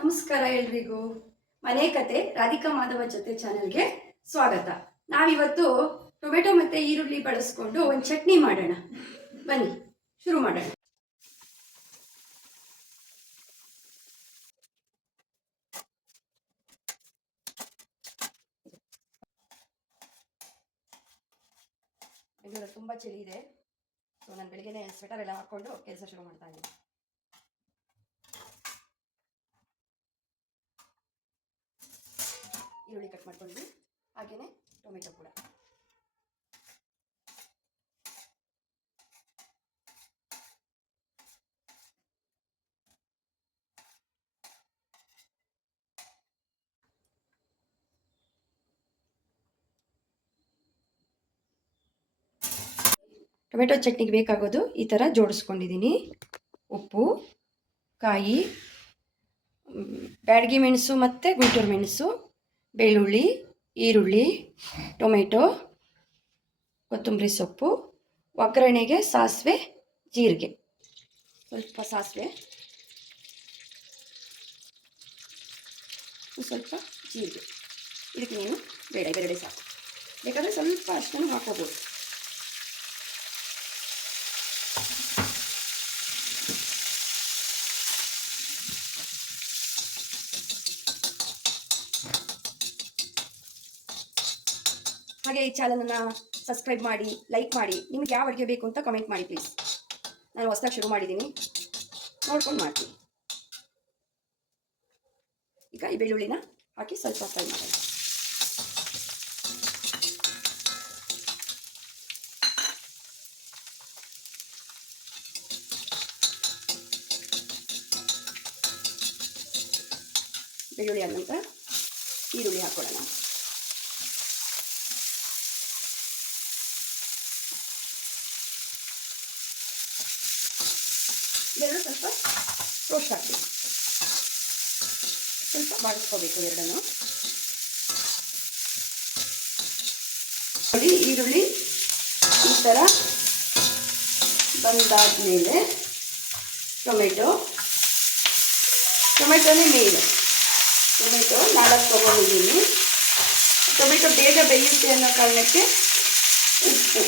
ನಮಸ್ಕಾರ ಎಲ್ರಿಗೂ. ಮನೆ ಕತೆ ರಾಧಿಕಾ ಮಾಧವ ಜೊತೆ ಚಾನೆಲ್ಗೆ ಸ್ವಾಗತ. ನಾವಿವತ್ತು ಟೊಮೆಟೊ ಮತ್ತೆ ಈರುಳ್ಳಿ ಬಳಸ್ಕೊಂಡು ಒಂದು ಚಟ್ನಿ ಮಾಡೋಣ. ಬನ್ನಿ, ಶುರು ಮಾಡೋಣ. ಬೆಂಗಳೂರಲ್ಲಿ ತುಂಬ ಚಳಿ ಇದೆ. ಸೊ ನಾನು ಬೆಳಿಗ್ಗೆನೆ ಸ್ವೆಟರ್ ಎಲ್ಲ ಹಾಕ್ಕೊಂಡು ಕೆಲಸ ಶುರು ಮಾಡ್ತಾ ಇದ್ದೀನಿ. ಈರುಳ್ಳಿ ಕಟ್ ಮಾಡ್ಕೊಂಡ್ವಿ. ಹಾಗೆಯೇ ಟೊಮೆಟೊ ಕೂಡ. ಟೊಮೆಟೊ ಚಟ್ನಿಗೆ ಬೇಕಾಗೋದು ಈ ಥರ ಜೋಡಿಸ್ಕೊಂಡಿದ್ದೀನಿ. ಉಪ್ಪು, ಕಾಯಿ ಬ್ಯಾಡಗಿ ಮೆಣಸು ಮತ್ತು ಗುಂಟೂರು ಮೆಣಸು. ಬೆಳ್ಳುಳ್ಳಿ, ಈರುಳ್ಳಿ, ಟೊಮೆಟೊ, ಕೊತ್ತಂಬರಿ ಸೊಪ್ಪು, ಒಗ್ಗರಣೆಗೆ ಸಾಸಿವೆ, ಜೀರಿಗೆ. ಸ್ವಲ್ಪ ಸಾಸಿವೆ. ಸ್ವಲ್ಪ ಜೀರಿಗೆ. ಇದಕ್ಕೆ ನೀನು ಬೇಡ ಬೇರೆ ಸಾಕು. ಬೇಕಾದರೆ ಸ್ವಲ್ಪ ಅಷ್ಟನ್ನು ಹಾಕೋಬೋದು. ಹಾಗೆ ಈ ಚಾನಲನ್ನು ಸಬ್ಸ್ಕ್ರೈಬ್ ಮಾಡಿ ಲೈಕ್ ಮಾಡಿ. ನಿಮ್ಗೆ ಯಾವ ಅಡುಗೆ ಬೇಕು ಅಂತ ಕಮೆಂಟ್ ಮಾಡಿ ಪ್ಲೀಸ್ ನಾನು ಹೊಸದಾಗಿ ಶುರು ಮಾಡಿದ್ದೀನಿ ನೋಡ್ಕೊಂಡು ಮಾಡ್ತೀನಿ. ಈಗ ಈ ಬೆಳ್ಳುಳ್ಳಿನ ಹಾಕಿ ಸ್ವಲ್ಪ ಫ್ರೈ ಮಾಡೋಣ. ಬೆಳ್ಳುಳ್ಳಿ ಆದ ನಂತರ ಈರುಳ್ಳಿ ಹಾಕ್ಕೊಳ್ಳೋಣ ಇದೆರಡು ಸ್ವಲ್ಪ ರೋಸ್ಟ್ ಹಾಕಿ. ಸ್ವಲ್ಪ ಬಾಡಿಸ್ಕೋಬೇಕು ಎರಡನ್ನು. ನೋಡಿ, ಈರುಳ್ಳಿ ಈ ಥರ ಬಂದಾದ್ಮೇಲೆ ಟೊಮೆಟೊ. ಟೊಮೆಟೊನೇ ಮೇಯ್ನು ಟೊಮೆಟೊ ನಾಲ್ಕು ತೊಗೊಂಡಿದ್ದೀನಿ. ಟೊಮೆಟೊ ಬೇಗ ಬೇಯುತ್ತೆ ಅನ್ನೋ ಕಾರಣಕ್ಕೆ ಉಪ್ಪು.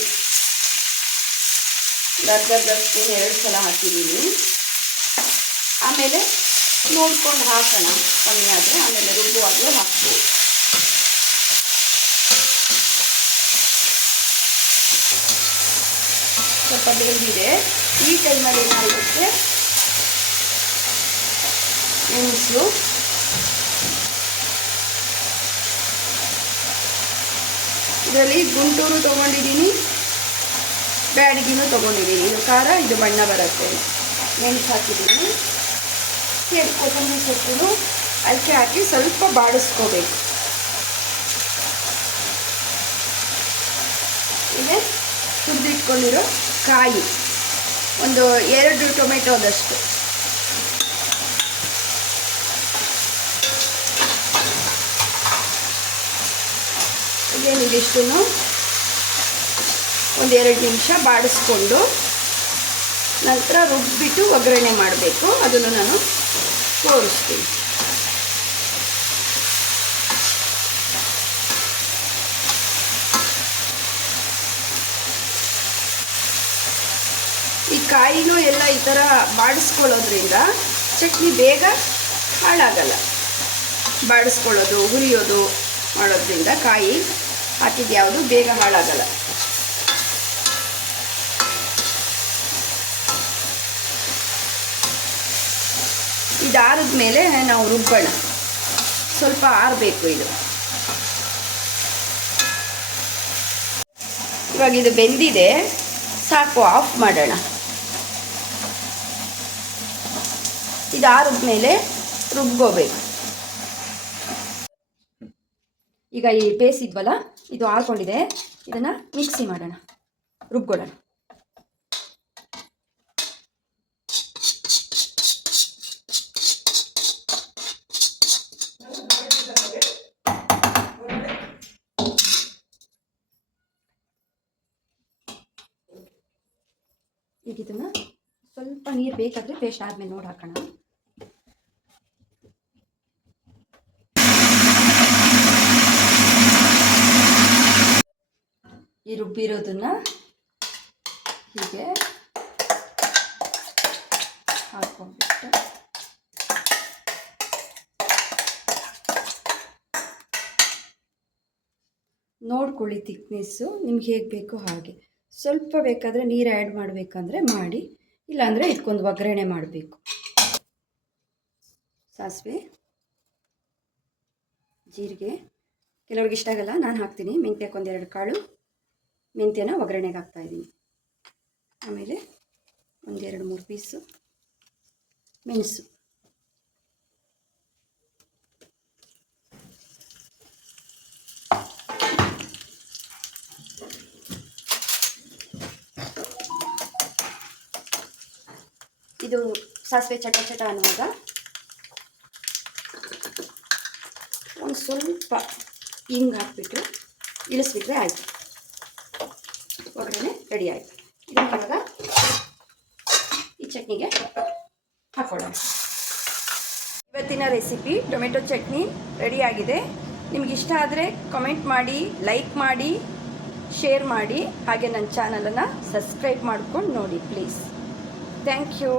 ಅರ್ಧ ಅರ್ಧ ಸ್ಪೂನ್ ಎರಡು ಸಲ ಹಾಕಿದ್ದೀನಿ. ಆಮೇಲೆ ನೋಡ್ಕೊಂಡು ಹಾಕೋಣ. ಕಮ್ಮಿ ಆದರೆ ಆಮೇಲೆ ರುಬ್ಬುವಾಗಲೂ ಹಾಕ್ಬೋದು. ಸ್ವಲ್ಪ ಬೆಂದಿದೆ. ಈ ಟೈಮಲ್ಲಿ ಏನಾಗುತ್ತೆ ಮೆಣಸು. ಇದರಲ್ಲಿ ಗುಂಟೂರು ತೊಗೊಂಡಿದ್ದೀನಿ. ಬ್ಯಾಡಗಿನೂ ತೊಗೊಂಡಿದ್ದೀನಿ. ಇದು ಖಾರ, ಇದು ಬಣ್ಣ ಬರುತ್ತೆ. ಮೆಣಸು ಹಾಕಿದ್ದೀನಿ. ಸೇರಿ ಕೊತ್ತಂಬರಿ ಸೊಪ್ಪು ಅದಕ್ಕೆ ಹಾಕಿ ಸ್ವಲ್ಪ ಬಾಡಿಸ್ಕೋಬೇಕು. ಇದೆ ಹುರಿದಿಟ್ಕೊಂಡಿರೋ ಕಾಯಿ, ಒಂದು ಎರಡು ಟೊಮೆಟೊದಷ್ಟು. ಇದೇನಿದಿಷ್ಟು ಒಂದೆರಡು ನಿಮಿಷ ಬಾಡಿಸ್ಕೊಂಡು ನಂತರ ರುಬ್ಬಿಟ್ಟು ಒಗ್ಗರಣೆ ಮಾಡಬೇಕು. ಅದನ್ನು ನಾನು ತೋರಿಸ್ತೀನಿ. ಈ ಕಾಯಿನೂ ಎಲ್ಲ ಈ ಥರ ಬಾಡಿಸ್ಕೊಳ್ಳೋದ್ರಿಂದ ಚಟ್ನಿ ಬೇಗ ಹಾಳಾಗಲ್ಲ. ಬಾಡಿಸ್ಕೊಳ್ಳೋದು, ಹುರಿಯೋದು ಮಾಡೋದ್ರಿಂದ ಕಾಯಿ ಹಾಕಿದ್ಯಾವುದು ಬೇಗ ಹಾಳಾಗಲ್ಲ. ಇದಾರದ ಮೇಲೆ ನಾವು ರುಬ್ಬೋಣ. ಸ್ವಲ್ಪ ಆರಬೇಕು ಇದು. ಇವಾಗ ಇದು ಬೆಂದಿದೆ, ಸಾಕು ಆಫ್ ಮಾಡೋಣ. ಇದು ಆರಿದ ಮೇಲೆ ರುಬ್ಕೋಬೇಕು. ಈಗ ಈ ಪೇಸ್ಟ್ ಇದ್ವಲ್ಲ, ಇದು ಆರ್ಕೊಂಡಿದೆ, ಇದನ್ನು ಮಿಕ್ಸಿ ಮಾಡೋಣ. ರುಬ್ಕೊಳ್ಳೋಣ. ಈಗ ಇದನ್ನು ಸ್ವಲ್ಪ ನೀರು ಬೇಕಾದರೆ ಪೇಸ್ಟ್ ಆದಮೇಲೆ ನೋಡಿ ಹಾಕೋಣ. ಈ ರುಬ್ಬಿರೋದನ್ನು ಹೀಗೆ ಹಾಕೊಂಡ್ಬಿಟ್ಟು ನೋಡ್ಕೊಳ್ಳಿ ತಿಕ್ನೆಸ್ಸು ನಿಮ್ಗೆ ಹೇಗೆ ಬೇಕೋ ಹಾಗೆ. ಸ್ವಲ್ಪ ಬೇಕಾದರೆ ನೀರು ಆ್ಯಡ್ ಮಾಡಬೇಕಂದ್ರೆ ಮಾಡಿ, ಇಲ್ಲಾಂದರೆ ಇದಕ್ಕೊಂದು ಒಗ್ಗರಣೆ ಮಾಡಬೇಕು. ಸಾಸಿವೆ, ಜೀರಿಗೆ, ಕೆಲವ್ರಿಗೆ ಇಷ್ಟ ಆಗಲ್ಲ, ನಾನು ಹಾಕ್ತೀನಿ. ಮೆಂತ್ಯಕ್ಕೆ ಒಂದೆರಡು ಕಾಳು, ಮೆಂತ್ಯನ ಒಗ್ಗರಣೆಗೆ ಹಾಕ್ತಾಯಿದ್ದೀನಿ ಆಮೇಲೆ ಒಂದೆರಡು ಮೂರು ಪೀಸು ಮೆಣಸು. ಇದು ಸಾಸಿವೆ ಚಟ ಚಟ ಅನ್ನುವಾಗ ಒಂದು ಸ್ವಲ್ಪ ಹಿಂಗೆ ಹಾಕ್ಬಿಟ್ಟು ಇಳಿಸ್ಬಿಟ್ರೆ ಆಯಿತು. ಒಗ್ಗರಣೆ ರೆಡಿ ಆಯಿತು. ಇದನ್ನು ಇವಾಗ ಈ ಚಟ್ನಿಗೆ ಹಾಕ್ಕೊಳ್ಳೋಣ ಇವತ್ತಿನ ರೆಸಿಪಿ ಟೊಮೆಟೊ ಚಟ್ನಿ ರೆಡಿಯಾಗಿದೆ ನಿಮ್ಗೆ ಇಷ್ಟ ಆದರೆ ಕಮೆಂಟ್ ಮಾಡಿ ಲೈಕ್ ಮಾಡಿ ಶೇರ್ ಮಾಡಿ. ಹಾಗೆ ನನ್ನ ಚಾನಲನ್ನು ಸಬ್ಸ್ಕ್ರೈಬ್ ಮಾಡ್ಕೊಂಡು ನೋಡಿ ಪ್ಲೀಸ್ ಥ್ಯಾಂಕ್ ಯು